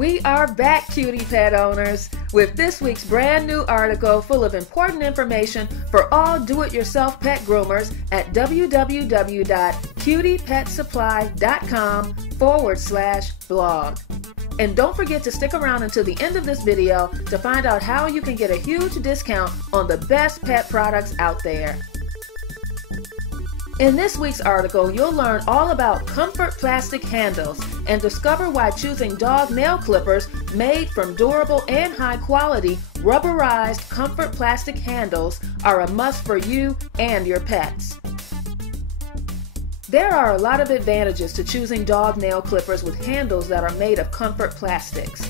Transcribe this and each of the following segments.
We are back, cutie pet owners, with this week's brand new article full of important information for all do-it-yourself pet groomers at www.cutiepetsupply.com/blog. And don't forget to stick around until the end of this video to find out how you can get a huge discount on the best pet products out there. In this week's article, you'll learn all about comfort plastic handles and discover why choosing dog nail clippers made from durable and high-quality rubberized comfort plastic handles are a must for you and your pets. There are a lot of advantages to choosing dog nail clippers with handles that are made of comfort plastics.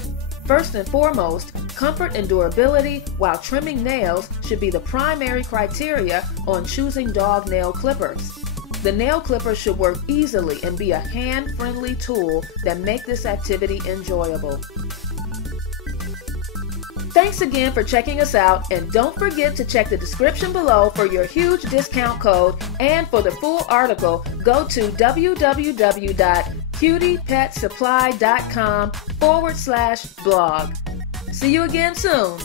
First and foremost, comfort and durability while trimming nails should be the primary criteria on choosing dog nail clippers. The nail clippers should work easily and be a hand-friendly tool that make this activity enjoyable. Thanks again for checking us out, and don't forget to check the description below for your huge discount code, and for the full article, go to www.cutiepetsupply.com/blog. See you again soon.